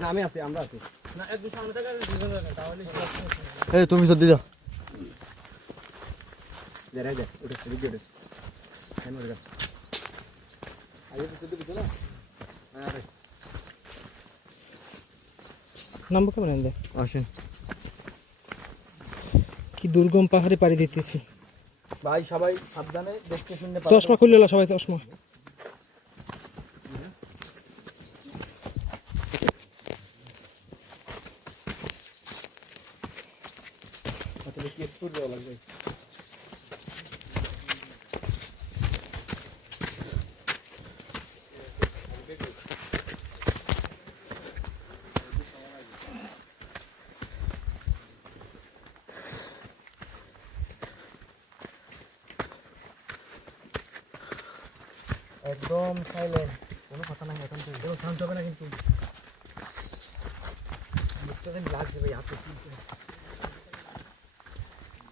না আমি আছি, আমরা আছি। এই তুমি সত্যি যাও। নামবো কেমন আসেন কি দুর্গম পাহাড়ে পাড়ি দিতেছি। ভাই, সবাই সাবধানে দেখতে শুনতে। চশমা খুললে না সবাই, চশমা। একদম সাইলেন্ট, কোনো কথা নাই, এখন কোনো শান্ত হবে না কিন্তু। লাগছে ভাই, হাতে